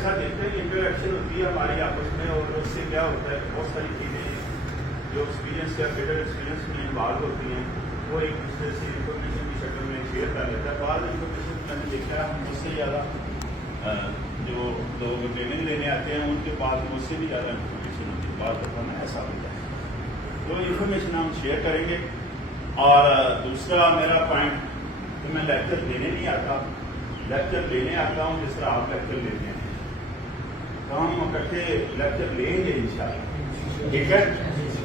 ایسا دیکھتے ہیں کہ انٹریکشن ہوتی ہے ہماری آپس میں، اور اس سے کیا ہوتا ہے بہت ساری چیزیں جو ایکسپیرینس یا بیٹر ایکسپیرینس میں انوالو ہوتی ہیں وہ ایک دوسرے سے انفارمیشن کی شکل میں شیئر کر لیتا ہے. بعض انفارمیشن میں نے دیکھا ہے مجھ سے زیادہ جو لوگ ٹریننگ لینے آتے ہیں ان کے پاس مجھ سے بھی زیادہ انفارمیشن ہوتی ہے. بعض دفعہ نا ایسا ہوتا ہے. تو انفارمیشن ہم شیئر کریں گے. اور دوسرا میرا پوائنٹ کہ میں لیکچر دینے نہیں آتا، لیکچر لینے آتا ہوں جس طرح آپ لیکچر لیتے ہیں. تو ہم اکٹھے لیکچر لیں گے انشاءاللہ. ٹھیک ہے.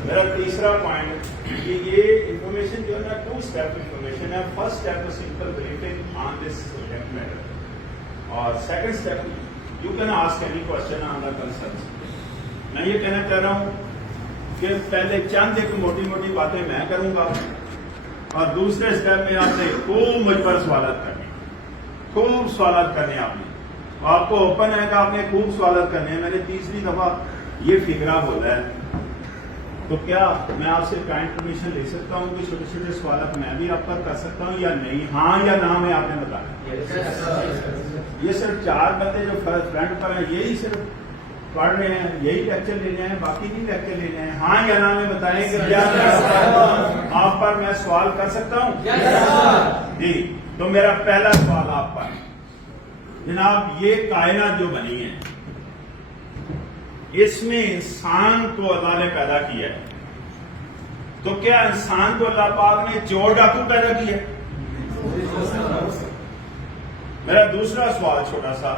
میرا تیسرا پوائنٹ کہ یہ انفارمیشن جو ہے نا 2 اسٹیپ انفارمیشن ہے. First step simple briefing on this subject matter, اور second step you can ask any question on the concern. میں یہ کہنا چاہ رہا ہوں کہ پہلے چند ایک موٹی موٹی باتیں میں کروں گا، اور دوسرے اسٹیپ میں آپ نے خوب مجھ پر سوالات کرنے، خوب سوالات کرنے. آپ کو اوپن ہے کہ آپ نے خوب سوالات کرنے ہیں. میں نے تیسری دفعہ یہ فکرہ بولا ہے، تو کیا میں آپ سے کائنڈ پرمیشن لے سکتا ہوں کہ چھوٹے چھوٹے سوالات میں بھی آپ پر کر سکتا ہوں یا نہیں؟ ہاں یا نہ میں آپ نے بتایا. یہ صرف 4 بندے جو فرنٹ پر ہیں یہی صرف پڑھ رہے ہیں، یہی لیکچر لینے ہیں، باقی نہیں لیکچر لینے ہیں. ہاں یا نہ میں بتائیں کہ کیا آپ پر میں سوال کر سکتا ہوں؟ جی. تو میرا پہلا سوال آپ پر، جناب یہ کائنات جو بنی ہے اس میں انسان کو اللہ نے پیدا کیا ہے، تو کیا انسان کو اللہ پاک نے چور ڈاکو پیدا کیا ہے؟ میرا دوسرا سوال چھوٹا سا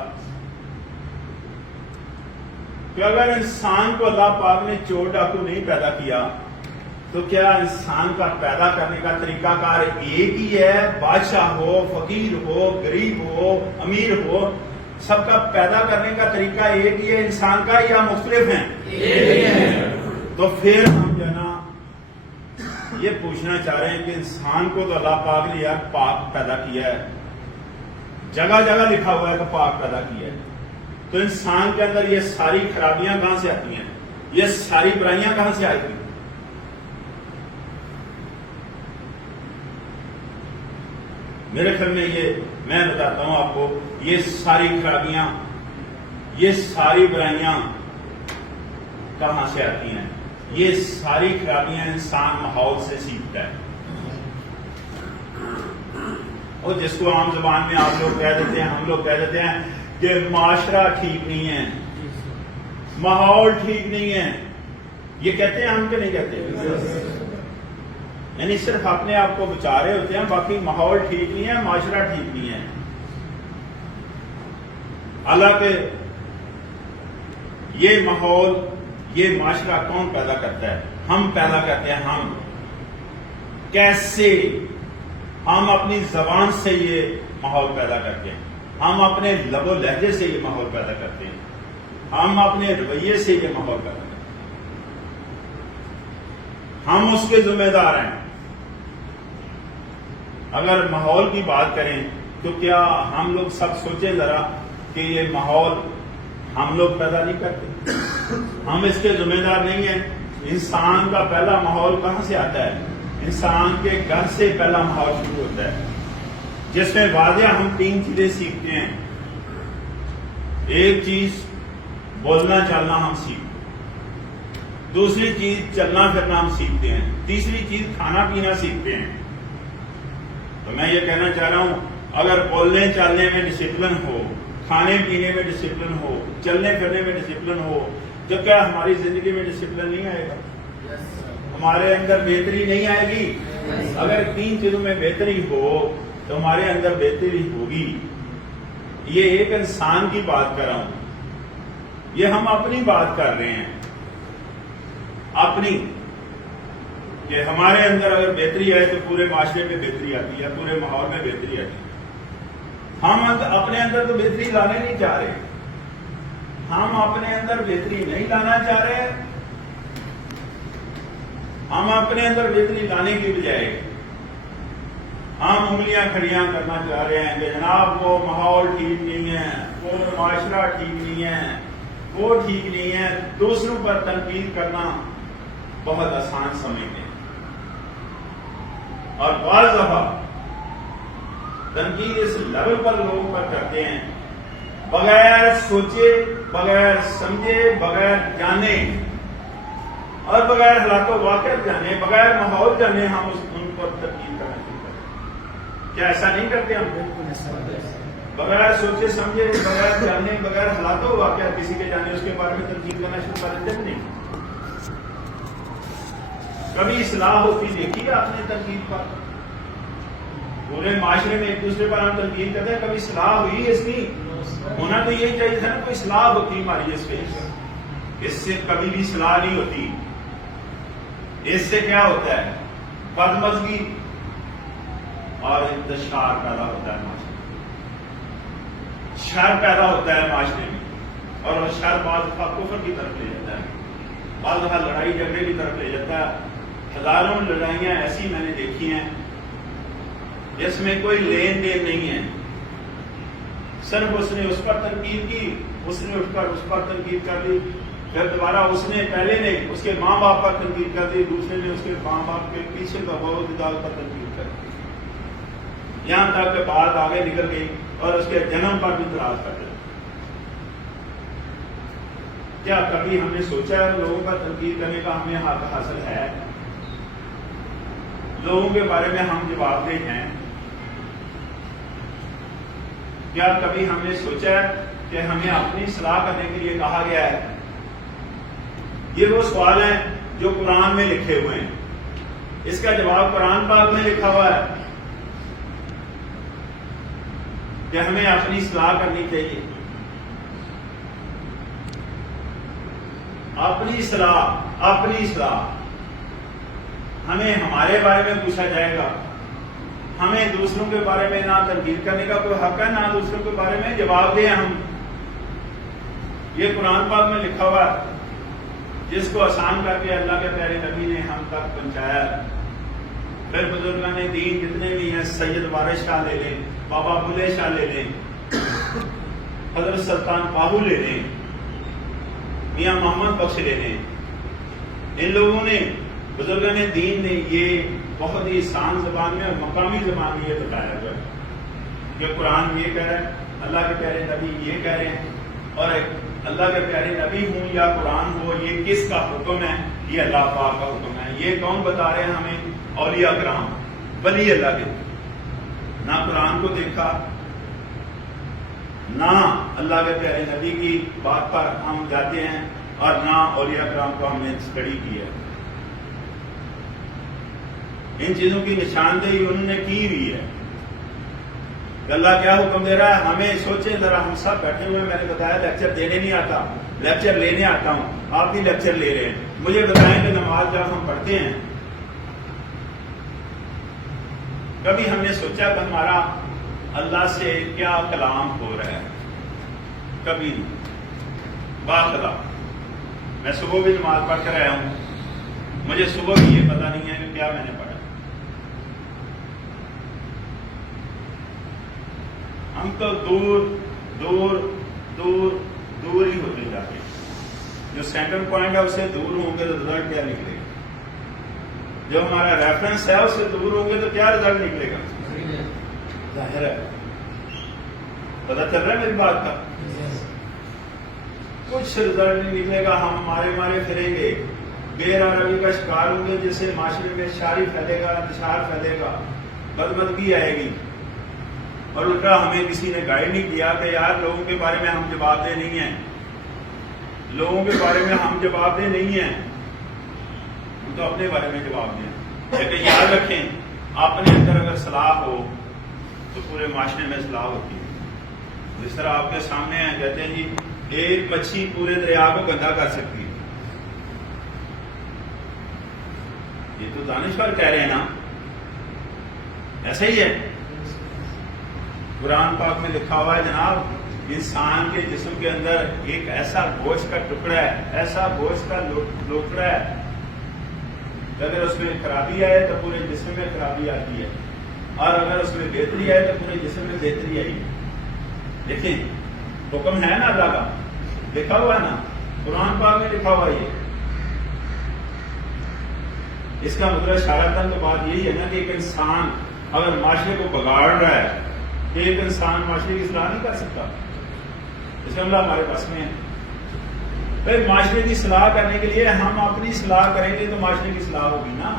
کہ اگر انسان کو اللہ پاک نے چور ڈاکو نہیں پیدا کیا تو کیا انسان کا پیدا کرنے کا طریقہ کار ایک ہی ہے؟ بادشاہ ہو، فقیر ہو، غریب ہو، امیر ہو، سب کا پیدا کرنے کا طریقہ ایک ہی ہے انسان کا یا مختلف ہیں؟ تو پھر ہم جو ہے نا یہ پوچھنا چاہ رہے ہیں کہ انسان کو تو اللہ پاک نے یار پاک پیدا کیا ہے، جگہ جگہ لکھا ہوا ہے کہ پاک پیدا کیا ہے. تو انسان کے اندر یہ ساری خرابیاں کہاں سے آتی ہیں؟ یہ ساری برائیاں کہاں سے آئی تھی؟ میرے خیال میں یہ میں بتاتا ہوں آپ کو، یہ ساری خرابیاں، یہ ساری برائیاں کہاں سے آتی ہیں؟ یہ ساری خرابیاں انسان ماحول سے سیکھتا ہے. اور جس کو عام زبان میں آپ لوگ کہہ دیتے ہیں، ہم لوگ کہہ دیتے ہیں کہ معاشرہ ٹھیک نہیں ہے، ماحول ٹھیک نہیں ہے. یہ کہتے ہیں ہم کہ نہیں کہتے؟ یعنی صرف اپنے آپ کو بچا رہے ہوتے ہیں، باقی ماحول ٹھیک نہیں ہے، معاشرہ ٹھیک نہیں ہے. حالانکہ یہ ماحول، یہ معاشرہ کون پیدا کرتا ہے؟ ہم پیدا کرتے ہیں. ہم کیسے؟ ہم اپنی زبان سے یہ ماحول پیدا کرتے ہیں، ہم اپنے لب و لہجے سے یہ ماحول پیدا کرتے ہیں، ہم اپنے رویے سے یہ ماحول پیدا کرتے ہیں. ہم اس کے ذمہ دار ہیں. اگر ماحول کی بات کریں تو کیا ہم لوگ سب سوچیں ذرا کہ یہ ماحول ہم لوگ پیدا نہیں کرتے؟ ہم اس کے ذمہ دار نہیں ہیں. انسان کا پہلا ماحول کہاں سے آتا ہے؟ انسان کے گھر سے پہلا ماحول شروع ہوتا ہے، جس میں واضح ہم 3 چیزیں سیکھتے ہیں. ایک چیز بولنا چلنا ہم سیکھتے ہیں، دوسری چیز چلنا پھرنا ہم سیکھتے ہیں، تیسری چیز کھانا پینا سیکھتے ہیں. تو میں یہ کہنا چاہ رہا ہوں اگر بولنے چلنے میں ڈسپلن ہو، کھانے پینے میں ڈسپلن ہو، چلنے پھرنے میں ڈسپلن ہو، تو کیا ہماری زندگی میں ڈسپلن نہیں آئے گا؟ ہمارے اندر بہتری نہیں آئے گی؟ اگر 3 چیزوں میں بہتری ہو تو ہمارے اندر بہتری ہوگی. یہ ایک انسان کی بات کر رہا ہوں، یہ ہم اپنی بات کر رہے ہیں، اپنی، کہ ہمارے اندر اگر بہتری آئے تو پورے معاشرے میں بہتری آتی ہے، پورے ماحول میں بہتری آتی ہے. ہم اپنے اندر تو بہتری لانے نہیں چاہ رہے، ہم اپنے اندر بہتری نہیں لانا چاہ رہے. ہم اپنے اندر بہتری لانے کی بجائے ہم انگلیاں کھڑیاں کرنا چاہ رہے ہیں کہ جناب وہ ماحول ٹھیک نہیں ہے، وہ معاشرہ ٹھیک نہیں ہے، وہ ٹھیک نہیں ہے. دوسروں پر تنقید کرنا بہت آسان سمجھتے ہیں، اور بعض دفعہ تنقید اس لیول پر لوگوں پر کرتے ہیں بغیر سوچے، بغیر سمجھے، بغیر جانے اور بغیر حالات و واقعات جانے، بغیر ماحول جانے ہم ان پر تنقید کرنا شروع کریں؟ کیا ایسا نہیں کرتے ہم؟ بغیر سوچے سمجھے، بغیر جانے، بغیر حالات و واقعات کسی کے جانے اس کے بارے میں تنقید کرنا شروع کر دیتے نہیں؟ کبھی اصلاح ہوتی دیکھی ہے آپ نے تنقید پر؟ پورے معاشرے میں ایک دوسرے پر ہم تنقید کرتے ہیں، کبھی اصلاح ہوئی ہے اس کی؟ ہونا تو یہی چاہیے تھا نا، کوئی اصلاح ہوتی ہماری اس پہ. اس سے کبھی بھی اصلاح نہیں ہوتی. اس سے کیا ہوتا ہے؟ بدمزگی اور انتشار پیدا ہوتا ہے معاشرے میں، شر پیدا ہوتا ہے معاشرے میں، اور وہ شر بعض دفعہ کفر کی طرف لے جاتا ہے، بعض دفعہ لڑائی جھگڑے کی طرف لے جاتا ہے. ہزاروں لڑائیاں ایسی میں نے دیکھی ہیں جس میں کوئی لین دین نہیں ہے، صرف اس نے اس پر تنقید کی، اس نے اٹھ کر اس پر تنقید کر دی، پھر دوبارہ اس نے پہلے نے اس کے ماں باپ پر تنقید کر دی، دوسرے نے اس کے ماں باپ کے پیچھے کا بہت دال پر تنقید کر دی، یہاں تک کہ بات آگے نکل گئی اور اس کے جنم پر بھی اعتراض کر دیا. کیا کبھی ہم نے سوچا ہے لوگوں پر تنقید کرنے کا ہمیں حق حاصل ہے؟ لوگوں کے بارے میں ہم جواب دہ ہیں؟ کیا کبھی ہم نے سوچا ہے کہ ہمیں اپنی اصلاح کرنے کے لیے کہا گیا ہے؟ یہ وہ سوال ہیں جو قرآن میں لکھے ہوئے ہیں، اس کا جواب قرآن پاک میں لکھا ہوا ہے کہ ہمیں اپنی اصلاح کرنی چاہیے. اپنی اصلاح ہمیں ہمارے بارے میں پوچھا جائے گا. ہمیں دوسروں کے بارے میں نہ تنقید کرنے کا کوئی حق ہے، نہ دوسروں کے بارے میں جواب دیں ہم. یہ قرآن پاک میں لکھا ہوا ہے جس کو آسان کر کے اللہ کے پیارے نبی نے ہم تک پہنچایا. پھر بزرگان دین جتنے بھی ہیں، سید وارث شاہ لے لیں، بابا بلے شاہ لے لیں، حضرت سلطان باہو لے لیں، میاں محمد بخش لے لیں، ان لوگوں نے، بزرگان دین نے یہ بہت ہی آسان زبان میں اور مقامی زبان میں یہ بتایا گیا کہ قرآن یہ کہہ رہا ہے، اللہ کے پیارے نبی یہ کہہ رہے ہیں، اور اللہ کے پیارے نبی ہوں یا قرآن ہو، یہ کس کا حکم ہے؟ یہ اللہ پاک کا حکم ہے. یہ کون بتا رہے ہیں ہمیں؟ اولیاء کرام، ولی اللہ کے. نہ قرآن کو دیکھا، نہ اللہ کے پیارے نبی کی بات پر ہم جاتے ہیں، اور نہ اولیاء کرام کو ہم نے اسٹڈی کی ہے. ان چیزوں کی نشاندہی انہوں نے کی ہوئی ہے. اللہ کیا حکم دے رہا ہے ہمیں؟ سوچیں ذرا، ہم سب بیٹھے ہوئے ہیں. میں نے بتایا لیکچر دینے نہیں آتا، لیکچر لینے آتا ہوں. آپ بھی لیکچر لے رہے ہیں. مجھے بتائیں کہ نماز جب ہم پڑھتے ہیں، کبھی ہم نے سوچا کہ ہمارا اللہ سے کیا کلام ہو رہا ہے؟ کبھی نہیں. باخدا میں صبح بھی نماز پڑھ کر آیا ہوں، مجھے صبح بھی یہ پتا نہیں ہے کہ کیا میں نے پڑھا. ہم تو دور ہی ہوتے جاتے ہیں. جو سینٹر پوائنٹ ہے اس سے دور ہوں گے تو رزلٹ کیا نکلے گا؟ جو ہمارا ریفرنس ہے اس سے دور ہوں گے تو کیا رزلٹ نکلے گا؟ ظاہر ہے. پتا چل رہا ہے میری بات کا؟ کچھ رزلٹ نہیں نکلے گا. ہم مارے پھریں گے، غیر عربی کا شکار ہوں گے، جس سے معاشرے میں شاری پھیلے گا، انتشار پھیلے گا، بدمزگی آئے گی. اور الٹا ہمیں کسی نے گائیڈ نہیں کیا کہ یار لوگوں کے بارے میں ہم جواب دہ نہیں ہیں، لوگوں کے بارے میں ہم جواب دہ نہیں ہیں، ہم تو اپنے بارے میں جواب دیں. لیکن یاد رکھیں، اپنے اندر اگر صلاح ہو تو پورے معاشرے میں صلاح ہوتی ہے. جس طرح آپ کے سامنے ہیں، کہتے ہیں جی ایک مچھی پورے دریا کو گندا کر سکتی ہے. یہ تو دانشور کہہ رہے ہیں نا، ایسا ہی ہے. قرآن پاک میں لکھا ہوا ہے جناب، انسان کے جسم کے اندر ایک ایسا گوشت کا ٹکڑا ہے، ایسا گوشت کا لوکڑا ہے، اگر اس میں خرابی آئے تو پورے جسم میں خرابی آتی ہے، اور اگر اس میں بہتری آئے تو پورے جسم میں بہتری آئی. دیکھیں حکم ہے نا اللہ کا، لکھا ہوا ہے نا، قرآن پاک میں لکھا ہوا. یہ اس کا مطلب اشارتاً تو بات یہی ہے نا کہ ایک انسان اگر معاشرے کو بگاڑ رہا ہے، ایک انسان معاشرے کی اصلاح نہیں کر سکتا. اس کا مطلب ہمارے پاس میں ہے. پھر معاشرے کی اصلاح کرنے کے لیے ہم اپنی اصلاح کریں گے تو معاشرے کی اصلاح ہوگی نا.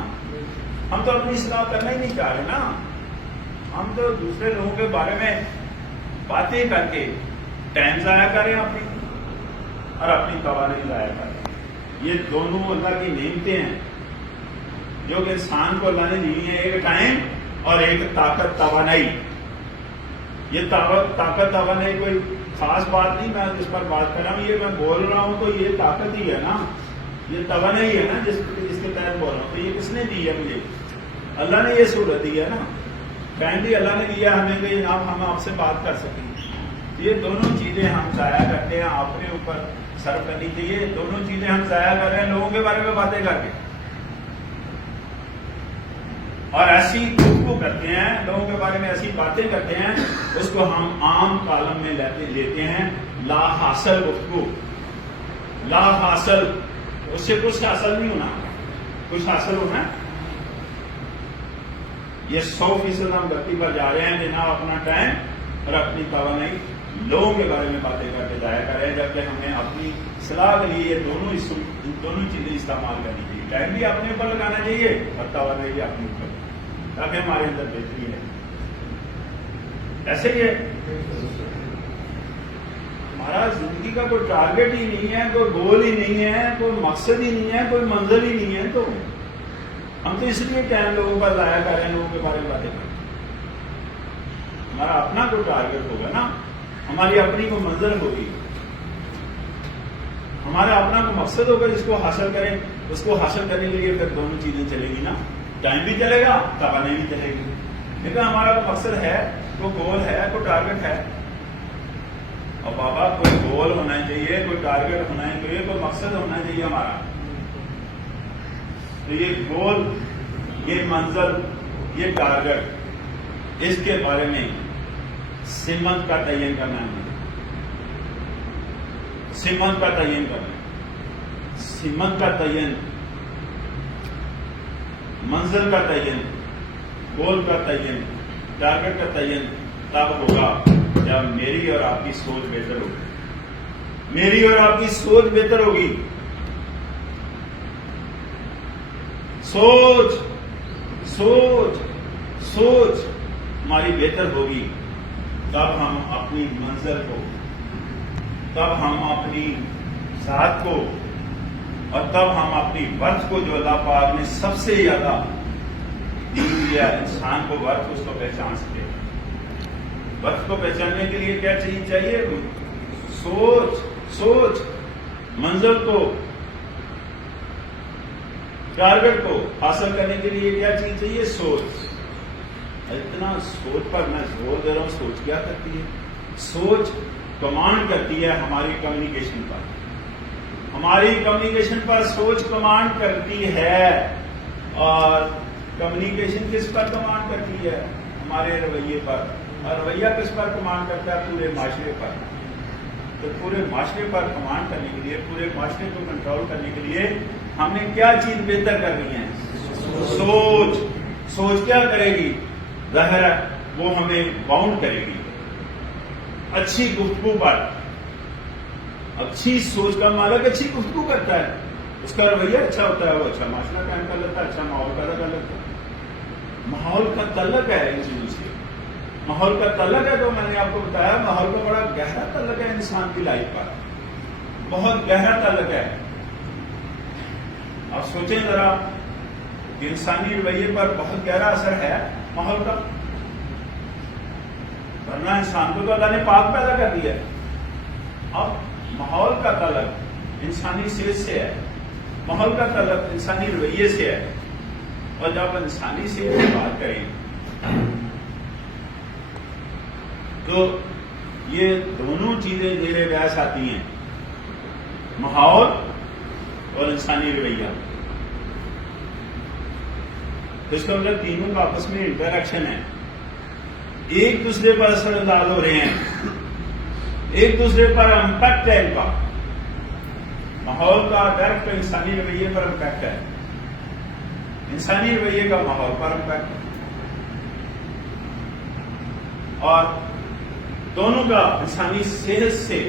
ہم تو اپنی اصلاح کرنا ہی نہیں چاہ رہے نا. ہم تو دوسرے لوگوں کے بارے میں باتیں کر کے ٹائم ضائع کریں اپنی اور اپنی توانائی ضائع کریں. یہ دونوں اللہ کی نعمتیں ہیں جو کہ انسان کو اللہ نے دی ہیں، ایک ٹائم اور ایک طاقت توانائی. یہ طاقت توانائی کوئی خاص بات نہیں میں جس پر بات کر رہا ہوں. یہ میں بول رہا ہوں تو یہ طاقت ہی ہے نا، یہ توانائی ہے نا جس کے تحت بول رہا ہوں. تو یہ کس نے دی ہے مجھے؟ اللہ نے یہ سہولت دی ہے نا. ٹائم بھی اللہ نے دیا ہمیں کہ جناب ہم آپ سے بات کر سکیں. یہ دونوں چیزیں ہم ضائع کرتے ہیں، اپنے اوپر صرف کرنی چاہیے. دونوں چیزیں ہم ضائع کر رہے ہیں لوگوں کے بارے میں باتیں کر کے، اور ایسی گفتگو کرتے ہیں لوگوں کے بارے میں، ایسی باتیں کرتے ہیں، اس کو ہم عام کالم میں لیتے ہیں لا حاصل گفتگو. لا حاصل، اس سے کچھ حاصل نہیں ہونا، کچھ حاصل ہونا. یہ 100% ہم غلطی پر جا رہے ہیں جناب. اپنا ٹائم اور اپنی توانائی لوگوں کے بارے میں باتیں کر کے ضائع کر رہے ہیں، جبکہ ہمیں اپنی اصلاح کے لیے یہ دونوں چیزیں استعمال کرنی چاہیے. ٹائم بھی اپنے اوپر لگانا چاہیے اور توانائی بھی اپنے اوپر، تاکہ ہمارے اندر بہتری ہے. ایسے ہی ہے ہمارا زندگی کا کوئی ٹارگیٹ ہی نہیں ہے، کوئی گول ہی نہیں ہے، کوئی مقصد ہی نہیں ہے، کوئی منزل ہی نہیں ہے. تو ہم تو اس لیے ٹائم لوگوں پر ضائع کر رہے ہیں، لوگوں کے بارے میں باتیں کر رہے ہیں. ہمارا اپنا کوئی ٹارگیٹ ہوگا نا، ہماری اپنی کوئی منزل ہوگی، ہمارا اپنا کوئی مقصد ہوگا جس کو حاصل کریں. اس کو حاصل کرنے کے لیے پھر دونوں چیزیں چلے گی نا. ٹائم بھی چلے گا، توانائی بھی چلے گی. لیکن ہمارا کوئی مقصد ہے، کوئی گول ہے، کوئی ٹارگیٹ ہے. اور بابا کوئی گول ہونا چاہیے، کوئی ٹارگیٹ ہونا چاہیے، کوئی مقصد ہونا چاہیے ہمارا. تو یہ گول، یہ منزل، یہ ٹارگیٹ، اس کے بارے میں سمت کا تعین کرنا ہے. سمت کا تعین کرنا، سمت کا تعین، منزل کا تعین، گول کا تعین، ٹارگیٹ کا تعین تب ہوگا جب میری اور آپ کی سوچ بہتر ہوگی. میری اور آپ کی سوچ بہتر ہوگی. سوچ سوچ سوچ ہماری بہتر ہوگی تب ہم اپنی منزل کو، تب ہم اپنی ذات کو، اور تب ہم اپنی ورث کو جو اللہ پاک نے سب سے زیادہ دی ہوئی ہے انسان کو ورث، اس کو پہچان سکے. ورث کو پہچاننے کے لیے کیا چاہیے؟ سوچ. سوچ منزل کو، ٹارگیٹ کو حاصل کرنے کے لیے کیا چیز چاہیے؟ سوچ. اتنا سوچ پر میں زور دے رہا ہوں. سوچ کیا کرتی ہے؟ سوچ کمانڈ کرتی ہے ہماری کمیونیکیشن پر. ہماری کمیونیکیشن پر سوچ کمانڈ کرتی ہے. اور کمیونیکیشن کس پر کمانڈ کرتی ہے؟ ہمارے رویے پر. اور رویہ کس پر کمانڈ کرتا ہے؟ پورے معاشرے پر. تو پورے معاشرے پر کمانڈ کرنے کے لیے، پورے معاشرے کو کنٹرول کرنے کے لیے ہم نے کیا چیز بہتر کرنی ہے؟ سوچ. سوچ کیا کرے گی؟ ظاہر ہے وہ ہمیں باؤنڈ کرے گی اچھی گفتگو پر. اچھی سوچ کا مالک اچھی گفتگو کرتا ہے، اس کا رویہ اچھا ہوتا ہے، وہ اچھا معاشرہ قائم کر لیتا ہے، اچھا ماحول پیدا کر لیتا ہے. ماحول کا تعلق ہے ان چیزوں سے. ماحول کا تعلق ہے تو میں نے آپ کو بتایا ماحول کا بڑا گہرا تعلق ہے انسان کی لائف پر، بہت گہرا تعلق ہے. آپ سوچیں ذرا کہ انسانی رویے پر بہت گہرا اثر ہے ماحول کا، ورنہ انسان کو تو اللہ نے پاک پیدا کر دیا ہے. اب ماحول کا تعلق انسانی صحت سے ہے، ماحول کا تعلق انسانی رویے سے ہے. اور جب انسانی صحت کی بات کریں تو یہ دونوں چیزیں زیر بحث آتی ہیں، ماحول اور انسانی رویہ. اس کا مطلب تینوں کا آپس میں انٹریکشن ہے، ایک دوسرے پر اثر انداز ہو رہے ہیں، ایک دوسرے پر امپیکٹ ہے ان کا. ماحول کا ڈائریکٹ انسانی رویے پر امپیکٹ ہے، انسانی رویے کا ماحول پر امپیکٹ ہے. اور دونوں کا انسانی صحت سے